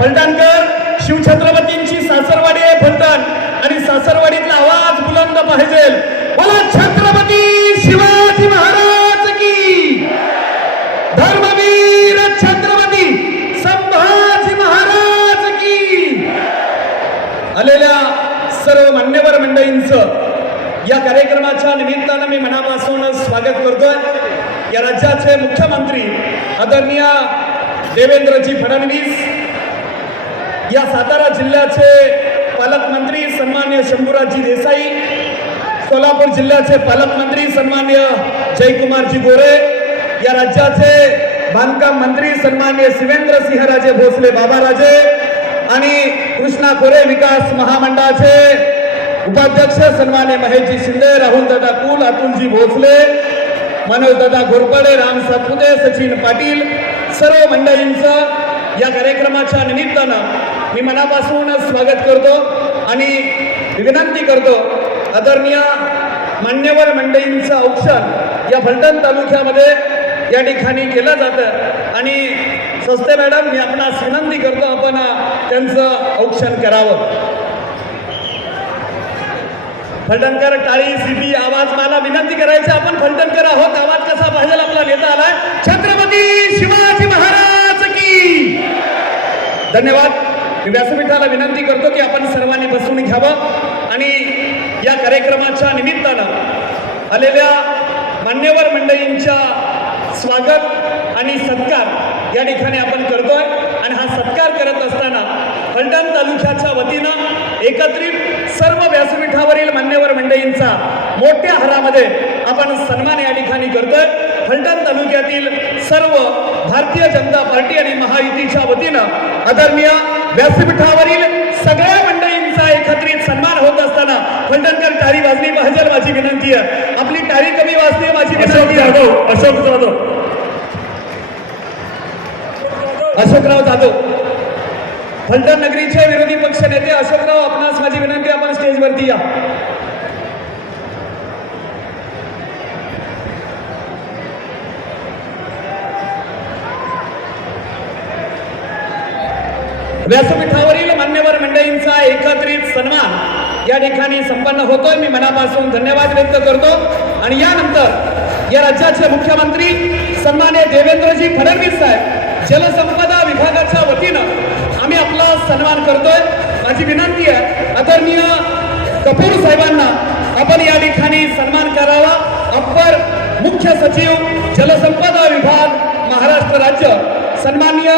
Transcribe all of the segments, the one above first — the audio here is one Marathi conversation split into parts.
फलटणकर शिवछत्रपतींची सासरवाडी आहे फलटण. आणि सासरवाडीतला आवाज बुलंद पाहिजे. बोला छत्रपती शिवाजी महाराज की. धर्मवीर छत्रपती संभाजी महाराज की. आलेल्या सर्व मान्यवर मंडळींचं या कार्यक्रमाच्या निमित्तानं मी मनापासून स्वागत करतोय. या राज्याचे मुख्यमंत्री आदरणीय देवेंद्रजी फडणवीस या सातारा जिल्ह्याचे पालकमंत्री सन्मान्य शंभूराजी देसाई सोलापूर जिल्ह्याचे पालकमंत्री सन्मान्य जयकुमारजी गोरे या राज्याचे बांधकाम मंत्री सन्मान्य शिवेंद्र सिंहराजे भोसले बाबाराजे आणि कृष्णा खोरे विकास महामंडळाचे उपाध्यक्ष सन्मान्य महेशजी शिंदे राहुल दादा कुल अतुलजी भोसले मनोज दादा घोरपडे राम सातपुते सचिन पाटील सर्व मंडळींचं या कार्यक्रमाच्या निमित्तानं मी मनापासून स्वागत करतो आणि विनंती करतो आदरणीय मान्यवर मंडळींचं औक्षण या फलटण तालुक्यामध्ये या ठिकाणी केलं जातं. आणि सस्ते मॅडम मी आपणास विनंती करतो आपण त्यांचं औक्षण करावं. फलटणकर टाळी सिटी आवाज मला विनंती करायची आपण फलटणकर आहोत. आवाज कसा पाहिजे आपला नेता आलाय? छत्रपती शिवाजी महाराज की! धन्यवाद. मी व्यासपीठाला विनंती करतो की आपण सर्वांनी बसून घ्यावं. आणि या कार्यक्रमाच्या निमित्तानं आलेल्या मान्यवर मंडळींच्या स्वागत आणि सत्कार या ठिकाणी आपण करतोय. आणि हा सत्कार करत असताना फलटण तालुक्याच्या वतीनं एकत्रित सर्व व्यासपीठावरील मान्यवर मंडळींचा मोठ्या हारामध्ये आपण सन्मान या ठिकाणी करतोय. फलटण तालुक्यातील सर्व भारतीय जनता पार्टी आणि महायुतीच्या वतीनं आदरणीय व्यासपीठावरील सगळ्या मंडळींचा एकत्रित सन्मान होत असताना फलटणकर टाळी वाजली पाहिजे माझी विनंती आहे. आपली टाळी कमी वाजली माझी अशोक विनंती जाधव अशोक जाधव. अशोकराव जाधव. फलटण नगरीचे विरोधी पक्ष नेते अशोकराव आपणास माझी विनंती आपण स्टेजवरती या. व्यासपीठावरील मान्यवर मंडळींचा एकत्रित सन्मान या ठिकाणी संपन्न होतोय. मी मनापासून धन्यवाद व्यक्त करतो. आणि यानंतर या राज्याचे मुख्यमंत्री सन्मान्य देवेंद्रजी फडणवीस साहेब जलसंपदा विभागाच्या वतीनं आम्ही आपला सन्मान करतोय. माझी विनंती आहे आदरणीय कपूर साहेबांना आपण या ठिकाणी सन्मान करावा. अप्पर मुख्य सचिव जलसंपदा विभाग महाराष्ट्र राज्य. सन्माननीय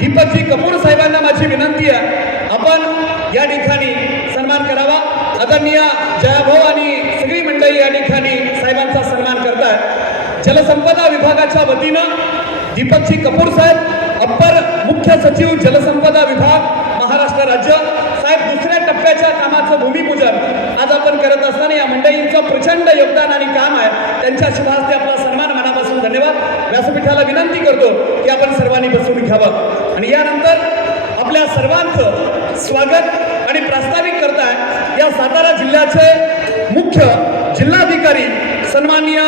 दीपकजी कपूर साहेबांना माझी विनंती आहे. आपण या ठिकाणी सन्मान करावा. आदरणीय जयाभाऊ आणि सगळी मंडळी या ठिकाणी साहेबांचा सन्मान करतात जलसंपदा विभागाच्या वतीनं दीपकजी कपूर साहेब अप्पर मुख्य सचिव जलसंपदा विभाग महाराष्ट्र राज्य. साहेब दुसऱ्या टप्प्याच्या कामाचं भूमिपूजन आज आपण करत असताना या मंडळींचं प्रचंड योगदान आणि काम आहे. त्यांच्या शुभास्ते आपला मनापासून धन्यवाद व्यासपीठाला विनंती करतो की आपण सर्वांनी बसून घ्यावं. आणि यानंतर आपल्या सर्वांचं स्वागत आणि प्रास्ताविक करताय. या सातारा जिल्ह्याचे मुख्य जिल्हाधिकारी सन्माननीय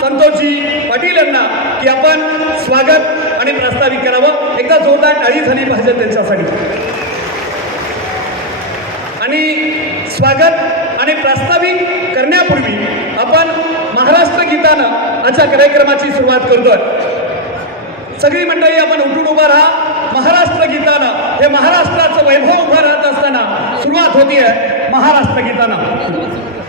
संतोषजी पाटील यांना की आपण स्वागत आणि प्रास्ताविक करावं. एकदा जोरदार टाळी झाली पाहिजे त्यांच्यासाठी. आणि स्वागत आणि प्रास्ताविक करण्यापूर्वी आपण महाराष्ट्र गीतानं आजच्या कार्यक्रमाची सुरुवात करतोय. सगळी मंडळी आपण उठून उभा राहा. महाराष्ट्र गीतानं हे महाराष्ट्राचं वैभव उभं राहत असताना सुरुवात होतीये महाराष्ट्र गीतानं.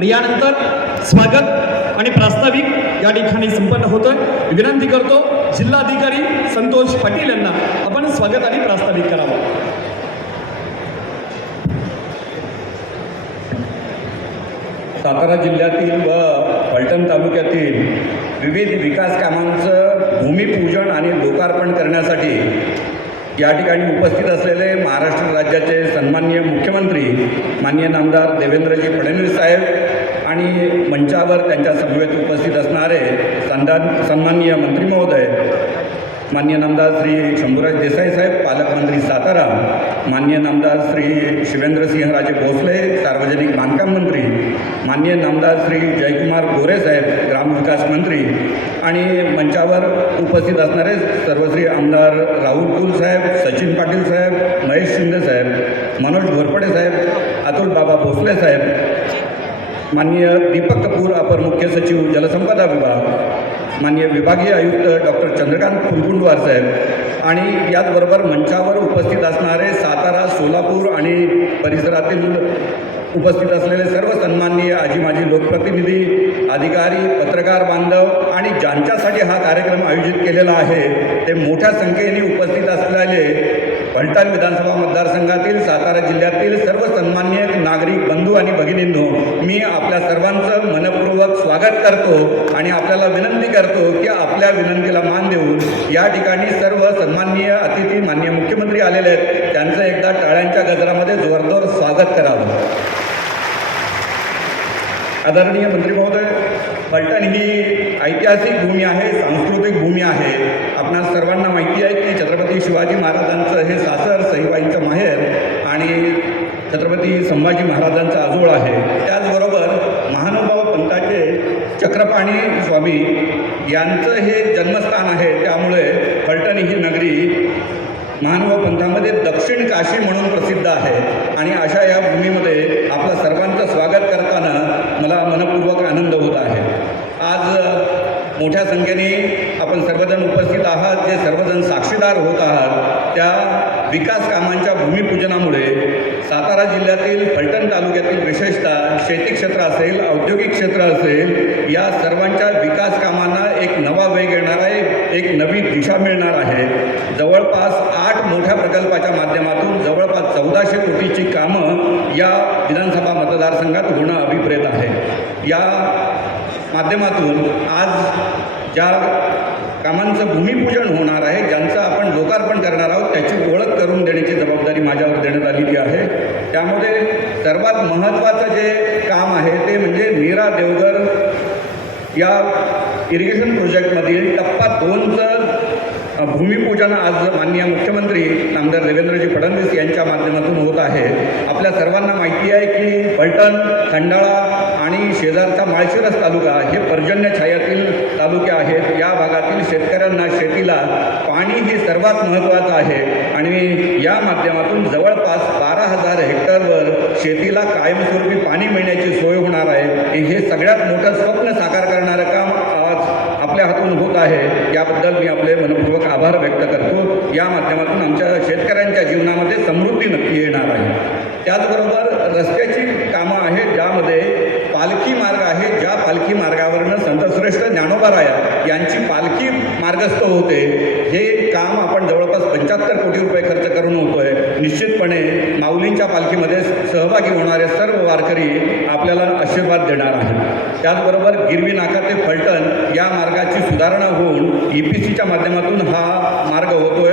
आणि यानंतर स्वागत आणि प्रास्ताविक या ठिकाणी संपन्न होतोय. विनंती करतो जिल्हाधिकारी संतोष पाटील यांना आपण स्वागत आणि प्रास्ताविक करावं. सातारा जिल्ह्यातील व पलटण तालुक्यातील विविध विकास कामांचं भूमिपूजन आणि लोकार्पण करण्यासाठी या ठिकाणी उपस्थित असलेले महाराष्ट्र राज्याचे सन्माननीय मुख्यमंत्री माननीय नामदार देवेंद्रजी फडणवीस साहेब आणि मंचावर त्यांच्या समवेत उपस्थित असणारे सन्मान सन्माननीय मंत्री महोदय मान्य नामदार श्री शंभूराज देसाई साहेब पालकमंत्री सातारा मान्य नामदार श्री शिवेंद्रसिंहराजे भोसले सार्वजनिक बांधकाम मंत्री मान्य नामदार श्री जयकुमार गोरे साहेब ग्रामविकास मंत्री आणि मंचावर उपस्थित असणारे सर्वश्री आमदार राहुल कुल साहेब सचिन पाटील साहेब महेश शिंदे साहेब मनोज घोरपडे साहेब अतुल बाबा भोसले साहेब माननीय दीपक कपूर अपर मुख्य सचिव जलसंपदा विभाग माननीय विभागीय आयुक्त डॉक्टर चंद्रकांत फुलकुंडवार साहेब आणि याचबरोबर मंचावर उपस्थित असणारे सातारा सोलापूर आणि परिसरातील उपस्थित असलेले सर्व सन्माननीय आजी माजी लोकप्रतिनिधी अधिकारी पत्रकार बांधव आणि ज्यांच्यासाठी हा कार्यक्रम आयोजित केलेला आहे ते मोठ्या संख्येने उपस्थित असलेले फलटण विधानसभा मतदारसंघातील सातारा जिल्ह्यातील सर्व सन्मान्य नागरिक बंधू आणि भगिनींनो मी आपल्या सर्वांचं मनपूर्वक स्वागत करतो आणि आपल्याला विनंती करतो की आपल्या विनंतीला मान देऊन या ठिकाणी सर्व सन्माननीय अतिथी मान्य मुख्यमंत्री आलेले आहेत. त्यांचं एकदा टाळ्यांच्या गजरामध्ये जोरदार स्वागत करावं. आदरणीय मंत्री महोदय फलटण ही ऐतिहासिक भूमी आहे सांस्कृतिक भूमी आहे. आपणा सर्वांना माहिती आहे की छत्रपती शिवाजी महाराज हे सासर सईबाईंचं माहेर आणि छत्रपती संभाजी महाराजांचा आजोळ आहे. त्याचबरोबर महानुभाव पंथाचे चक्रपाणी स्वामी यांचं हे जन्मस्थान आहे. त्यामुळे फलटण ही नगरी महानुभाव पंथामध्ये दक्षिण काशी म्हणून प्रसिद्ध आहे. आणि अशा या भूमीमध्ये आपलं सर्वांचं स्वागत करताना मला मनपूर्वक आनंद होत आहे. आज मोठ्या संख्येने आपण सर्वजण उपस्थित आहात. जे सर्वजण साक्षीदार होत आहात त्या विकास कामांच्या भूमिपूजनामुळे सातारा जिल्ह्यातील फलटण तालुक्यातील विशेषतः शेती क्षेत्र असेल औद्योगिक क्षेत्र असेल या सर्वांच्या विकास कामांना एक नवा वेग येणार आहे एक नवी दिशा मिळणार आहे. जवळपास आठ मोठ्या प्रकल्पाच्या माध्यमातून जवळपास चौदाशे कोटीची कामं या विधानसभा मतदारसंघात होणं अभिप्रेत आहे. या माध्यमातून आज ज्या कामांचं भूमिपूजन होणार आहे ज्यांचं आपण लोकार्पण करणार आहोत त्याची ओळख करून देण्याची जबाबदारी माझ्यावर देण्यात आलेली आहे. त्यामध्ये सर्वात महत्त्वाचं जे काम आहे ते म्हणजे नीरा देवगर या इरिगेशन प्रोजेक्टमधील टप्पा दोनचं भूमिपूजन आज माननीय मुख्यमंत्री नामदार देवेंद्रजी फडणवीस यांच्या माध्यमातून होत आहे आपल्या सर्वांना माहिती आहे की फलटण खंडाळा आणि शेजारचा माळशिरस तालुका हे पर्जन्य छायातील तालुके आहेत. या भागातील शेतकऱ्यांना शेतीला पाणी हे सर्वात महत्त्वाचं आहे आणि या माध्यमातून जवळपास बारा हजार हेक्टरवर शेतीला कायमस्वरूपी पाणी मिळण्याची सोय होणार आहे. हे सगळ्यात मोठं स्वप्न साकार करणारं काम आपल्या हातून होत आहे. याबद्दल मी आपले मनपूर्वक आभार व्यक्त करतो. या माध्यमातून आमच्या शेतकऱ्यांच्या जीवनामध्ये समृद्धी नक्की येणार आहे. त्याचबरोबर रस्त्याची कामं आहेत ज्यामध्ये पालखी मार्ग आहे ज्या पालखी मार्गावरनं संतश्रेष्ठ ज्ञानोबाराया यांची पालखी मार्गस्थ होते. हे काम आपण जवळपास पंच्याहत्तर कोटी रुपये खर्च करून होतोय. निश्चितपणे माऊलींच्या पालखीमध्ये सहभागी होणारे सर्व वारकरी आपल्याला आशीर्वाद देणार आहेत. त्याचबरोबर गिरवी नाका ते फलटण या मार्गाची सुधारणा होऊन ई पी सीच्या माध्यमातून हा मार्ग होतोय.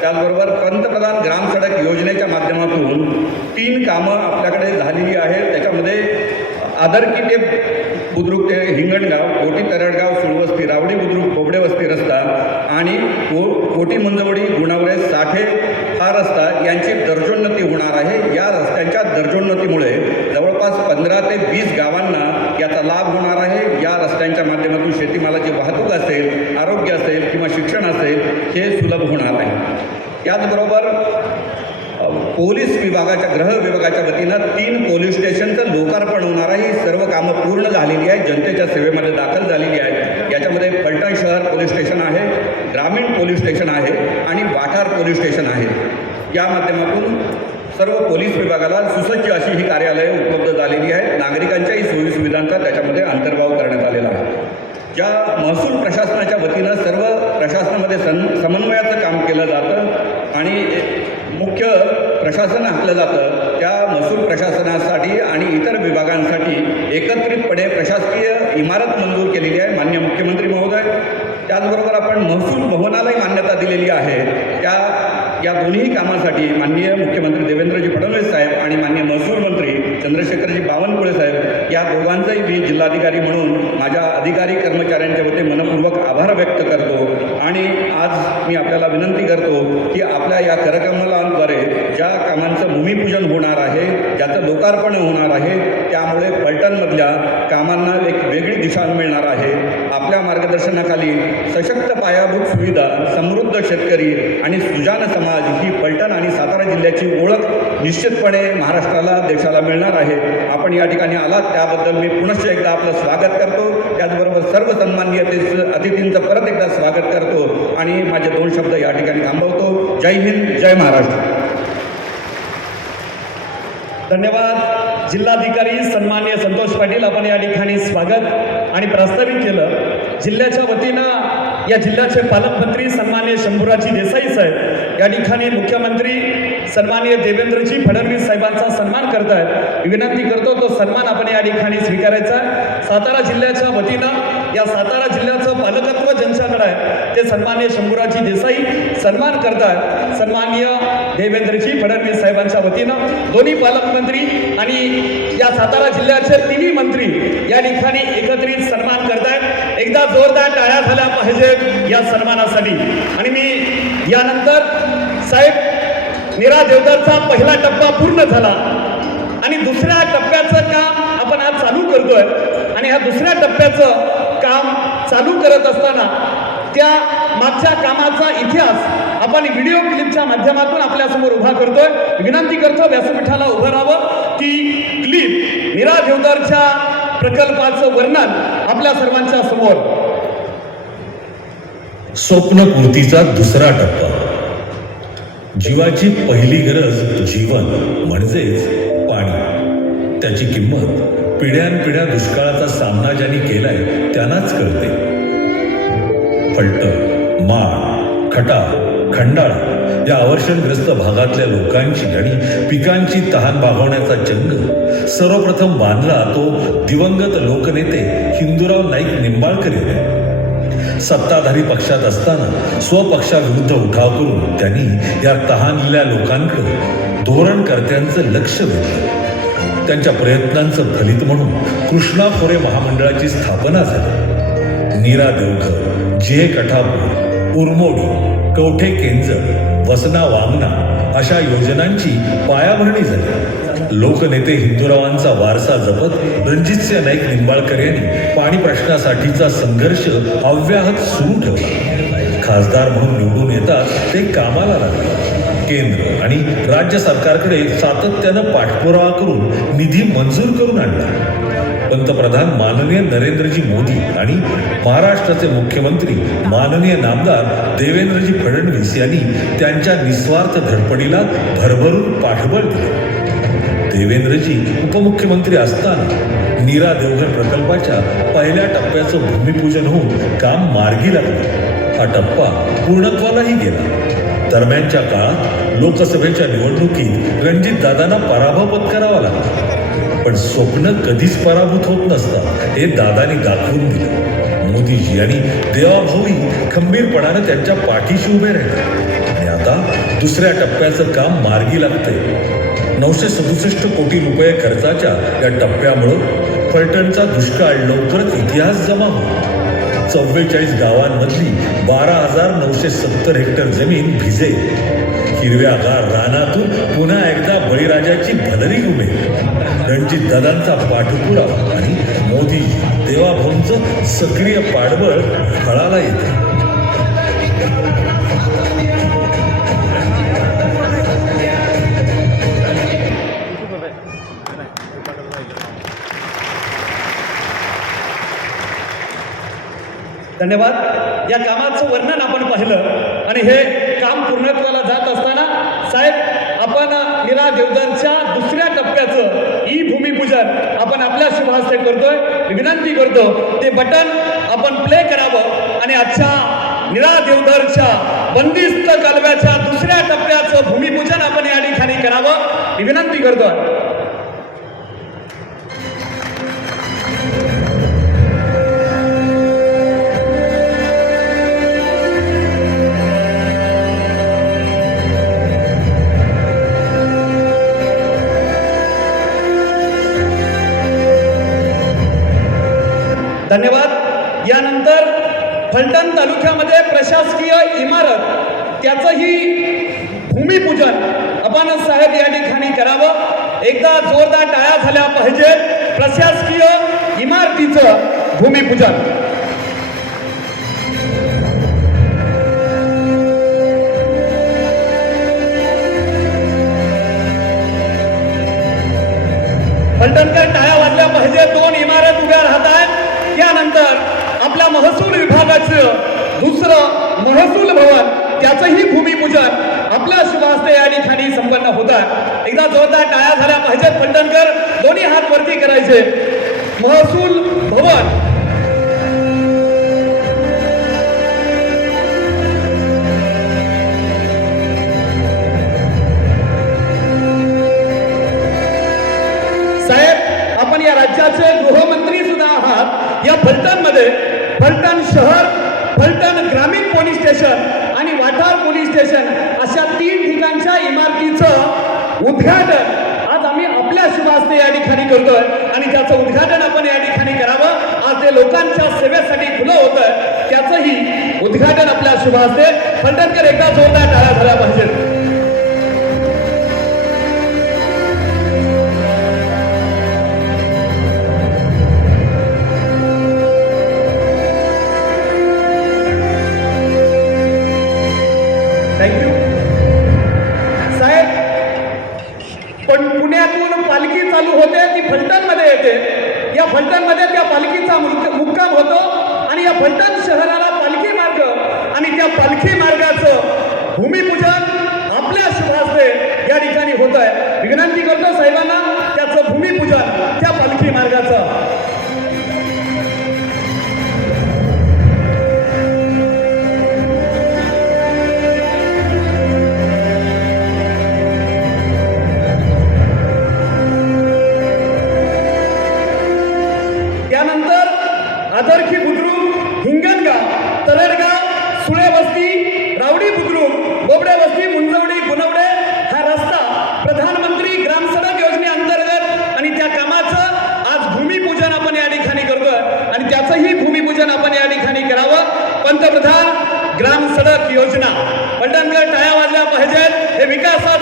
त्याचबरोबर पंतप्रधान ग्राम सडक योजनेच्या माध्यमातून तीन कामं आपल्याकडे झालेली आहेत. त्याच्यामध्ये आदरकी ते बुद्रुक ते हिंगणगाव कोटी तरडगाव सुळवस्ती रावडी बुद्रुक बोबडे वस्ती रस्ता आणि को कोटी मंजवडी गुणावरे साठे हा रस्ता यांची दर्जोन्नती होणार आहे. या रस्त्यांच्या दर्जोन्नतीमुळे जवळपास पंधरा ते वीस गावांना याचा लाभ होणार आहे. या रस्त्यांच्या माध्यमातून शेतीमालाची वाहतूक असेल आरोग्य असेल किंवा शिक्षण असेल हे सुलभ होणार आहे त्याचबरोबर पोलीस विभागाच्या गृह विभागाच्या वतीनं तीन पोलीस स्टेशनचं लोकार्पण होणार आहे. ही सर्व कामं पूर्ण झालेली आहे जनतेच्या सेवेमध्ये दाखल झालेली आहे याच्यामध्ये फलटण शहर पोलीस स्टेशन आहे ग्रामीण पोलीस स्टेशन आहे आणि वाठार पोलीस स्टेशन आहे. या माध्यमातून सर्व पोलीस विभागाला सुसज्ज अशी ही कार्यालयं उपलब्ध झालेली आहेत. नागरिकांच्याही सोयीसुविधांचा त्याच्यामध्ये अंतर्भाव करण्यात आलेला आहे. ज्या महसूल प्रशासनाच्या वतीनं सर्व प्रशासनामध्ये सं समन्वयाचं काम केलं जातं आणि मुख्य प्रशासन हाकलं जातं त्या महसूल प्रशासनासाठी आणि इतर विभागांसाठी एकत्रितपणे प्रशासकीय इमारत मंजूर केलेली आहे मान्य मुख्यमंत्री महोदय. त्याचबरोबर आपण महसूल भवनालाही मान्यता दिलेली आहे. त्या या दोन्ही कामासाठी माननीय मुख्यमंत्री देवेंद्रजी फडणवीस साहेब आणि माननीय महसूल मंत्री चंद्रशेखरजी बावनकुळे साहेब या दोघांचाही मी जिल्हाधिकारी म्हणून माझ्या अधिकारी कर्मचाऱ्यांच्या वतीने मनपूर्वक आभार व्यक्त करतो. आणि आज मी आपल्याला विनंती करतो की आपल्या या करकमलांद्वारे ज्या कामांचं भूमिपूजन होणार आहे ज्याचं लोकार्पण होणार आहे त्यामुळे पलटणमधल्या कामांना एक वेगळी दिशा मिळणार आहे. आपल्या मार्गदर्शनाखाली सशक्त पायाभूत सुविधा समृद्ध शेतकरी आणि सुजान समाज ही पलटण आणि सातारा जिल्ह्याची ओळख निश्चितपणे महाराष्ट्राला देशाला मिळणार आहे. आपण या ठिकाणी आलात त्याबद्दल मी पुनश्च एकदा आपलं स्वागत करतो. त्याचबरोबर सर्व सन्माननीय अतिथींचं परत एकदा स्वागत करतो आणि माझे दोन शब्द या ठिकाणी थांबवतो. जय हिंद जय महाराष्ट्र. धन्यवाद. जिल्हाधिकारी सन्मान्य संतोष पाटील आपण या ठिकाणी स्वागत आणि प्रस्तावित केलं. जिल्ह्याच्या वतीनं या जिल्ह्याचे पालकमंत्री सन्मान्य शंभूराजी देसाई साहेब या ठिकाणी मुख्यमंत्री सन्मान्य देवेंद्रजी फडणवीस साहेबांचा सन्मान करत आहेत विनंती करतो तो सन्मान आपण या ठिकाणी स्वीकारायचा. आहे सातारा जिल्ह्याच्या वतीनं या सातारा जिल्ह्याचं पालकत्व ज्यांच्याकडे आहे. ते सन्मान्य शंभूराजी देसाई सन्मान करतात सन्मान्य देवेंद्रजी फडणवीस साहेबांच्या वतीनं दोन्ही पालकमंत्री आणि या सातारा जिल्ह्याचे तिन्ही मंत्री या ठिकाणी एकत्रित सन्मान करतायत. एकदा जोरदार टाळ्या झाल्या पाहिजेत या सन्मानासाठी. आणि मी यानंतर साहेब निरा देवदारचा पहिला टप्पा पूर्ण झाला. आणि दुसऱ्या टप्प्याचं काम आपण आज चालू करतोय. आणि ह्या दुसऱ्या टप्प्याचं काम चालू करत असताना त्या मागच्या कामाचा इतिहास आपण व्हिडिओ क्लिपच्या माध्यमातून आपल्यासमोर उभा करतोय. विनंती करतो व्यासपीठाला उभं राहावं की क्लिप मीरा देवदारच्या प्रकल्पाचं वर्णन आपल्या सर्वांच्या समोर. स्वप्नपूर्तीचा दुसरा टप्पा. जीवाची पहिली गरज जीवन म्हणजेच पाणी. त्याची किंमत पिढ्यानपिढ्या दुष्काळाचा सामना ज्यांनी केलाय त्यांनाच कळते. फलट माळ खटा खंडाळा या अवर्षणग्रस्त भागातल्या लोकांची आणि पिकांची तहान भागवण्याचा चंग सर्वप्रथम बांधला तो दिवंगत लोकनेते हिंदूराव नाईक निंबाळकर यांनी. सत्ताधारी पक्षात असताना स्वपक्षाविरुद्ध उठाव करून त्यांनी या तहानलेल्या लोकांकडे धोरणकर्त्यांचं लक्ष वेधलं. त्यांच्या प्रयत्नांचं फलित म्हणून कृष्णा खोरे महामंडळाची स्थापना झाली. नीरा देवघर जे कठापूर उर्मोडी कवठे केंजर वसना वामना अशा योजनांची पायाभरणी झाली. लोकनेते हिंदुरावांचा वारसा जपत रणजितसिंह नाईक निंबाळकर यांनी पाणी प्रश्नासाठीचा संघर्ष अव्याहत सुरू ठेवला. खासदार म्हणून निवडून येतात ते कामाला लागले. केंद्र आणि राज्य सरकारकडे सातत्यानं पाठपुरावा करून निधी मंजूर करून आणला. पंतप्रधान माननीय नरेंद्रजी मोदी आणि महाराष्ट्राचे मुख्यमंत्री माननीय नामदार देवेंद्रजी फडणवीस यांनी त्यांच्या निस्वार्थ धडपडीला भरभरून पाठबळ दिले. देवेंद्रजी उपमुख्यमंत्री असताना नीरा देवघर प्रकल्पाच्या पहिल्या टप्प्याचं भूमिपूजन होऊन काम मार्गी लागलं. हा टप्पा पूर्णत्वालाही गेला. दरम्यानच्या काळात लोकसभेच्या निवडणुकीत रणजित दादांना पराभव पत्करावा लागला पण स्वप्न कधीच पराभूत होत नसतात हे दादानी दाखवून दिलं. मोदीजी आणि देवाभाऊही खंबीरपणानं त्यांच्या पाठीशी उभे राहिले. आणि आता दुसऱ्या टप्प्याचं काम मार्गी लागतंय. नऊशे सदुसष्ट कोटी रुपये खर्चाच्या या टप्प्यामुळं फलटणचा दुष्काळ लवकरच इतिहास जमा होईल. चव्वेचाळीस गावांमधली बारा हजार नऊशे सत्तर हेक्टर जमीन भिजे. हिरव्यागार रानातून पुन्हा एकदा बळीराजाची भलरी उभे. रणजित दादांचा पाठपुरावा आणि मोदी देवाभाऊंचं सक्रिय पाठबळ फळाला येते. धन्यवाद. या कामाचं वर्णन आपण पाहिलं आणि हे काम पूर्णत्वाला जात असताना साहेब आपण निरा देवदारच्या दुसऱ्या टप्प्याचं ई भूमिपूजन आपण आपल्या शुभ करतोय. विनंती करतो ते बटन आपण प्ले करावं आणि आजच्या निरा देवदारच्या बंदिस्त कालव्याच्या दुसऱ्या टप्प्याचं भूमिपूजन आपण या ठिकाणी करावं. विनंती करतोय. पाहिजे. प्रशासकीय इमारतीचं भूमिपूजन. फलटणकर टाळ्या वाजल्या पाहिजे. दोन इमारत उभ्या राहत आहेत त्यानंतर आपल्या महसूल विभागाचं दुसरं महसूल भवन त्याचंही भूमिपूजन. आपल्या शुभास्ते या ठिकाणी संपन्न होतात. एकदा जोरदार टाळ्या झाल्या पाहिजेत पंडणकर दोन्ही हात वरती करायचे. महसूल भवन. साहेब आपण या राज्याचे गृहमंत्री सुद्धा आहात. या फलटणमध्ये फलटण शहर फलटण ग्रामीण पोलीस स्टेशन आणि वाठार पोलीस स्टेशन उद्घाटन. आज आम्ही आपल्या शुभास्ते या ठिकाणी करतोय आणि त्याचं उद्घाटन आपण या ठिकाणी करावं. आज ते लोकांच्या सेवेसाठी खुलं होतं त्याचंही उद्घाटन आपल्या शुभास्ते फलटणकर एकदा जोरदार टाळा झाला पाहिजे मार्गाचं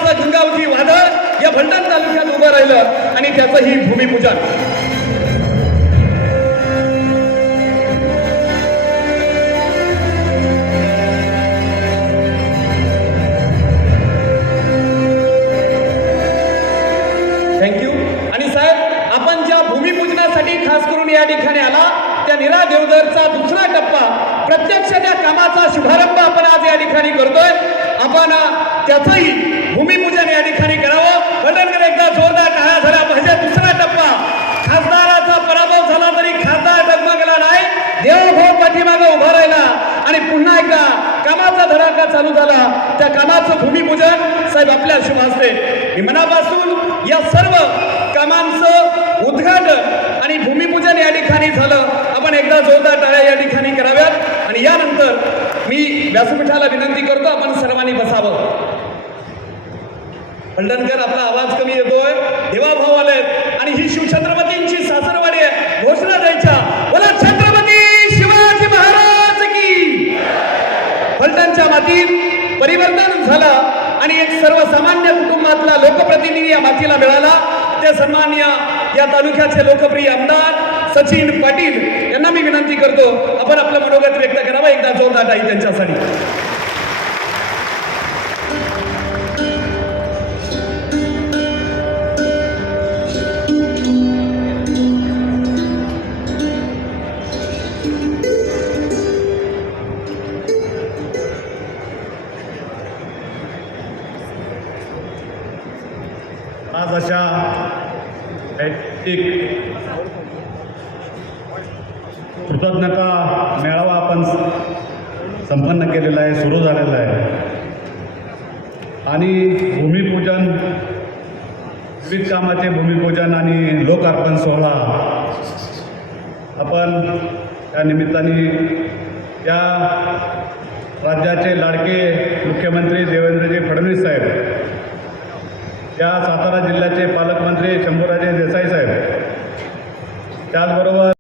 विकासाचं गंगावती वादळ या फलटण तालुक्यात उभं राहिलं आणि त्याचंही भूमिपूजन. थँक्यू आणि साहेब आपण ज्या भूमिपूजनासाठी खास करून या ठिकाणी आला त्या निरा देवदरचा दुसरा टप्पा प्रत्यक्ष त्या कामाचा शुभारंभ आपण आज या ठिकाणी करतोय. आपण त्याचंही भूमिपूजन या ठिकाणी करावं फलटणकर एकदा जोरदार टाळ्या झाल्या पाहिजे दुसरा टप्पा खासदाराचा पराभव झाला तरी खासदार डगमगला नाही देवभाव पाठीमागे उभा राहिला आणि पुन्हा एकदा कामाचा धडाका चालू झाला. त्या कामाचं भूमिपूजन साहेब आपल्या शुभ असते मी मनापासून या सर्व कामांचं उद्घाटन आणि भूमिपूजन या ठिकाणी झालं. आपण एकदा जोरदार टाळ्या या ठिकाणी कराव्यात. आणि यानंतर मी व्यासपीठाला विनंती करतो आपण सर्वांनी बसावं. फलटणकर आपला आवाज कमी येतोय. देवाभाव आलेत आणि ही शिवछत्रपती झाला आणि एक सर्वसामान्य कुटुंबातला लोकप्रतिनिधी या मातीला मिळाला. ते सन्मान्य या तालुक्याचे लोकप्रिय आमदार सचिन पाटील यांना मी विनंती करतो आपण आपलं मनोगत व्यक्त करावं. एकदा जोरदार टाळी त्यांच्यासाठी. आज अशा ऐतिक कृतज्ञता मेळावा आपण संपन्न केलेला आहे सुरू झालेला आहे. आणि भूमिपूजन विविध कामाचे भूमिपूजन आणि लोकार्पण सोहळा आपण त्या निमित्ताने या राज्याचे लाडके मुख्यमंत्री देवेंद्रजी फडणवीस साहेब या सातारा जिल्ह्याचे पालकमंत्री शंभूराजे देसाई साहेब. त्याचबरोबर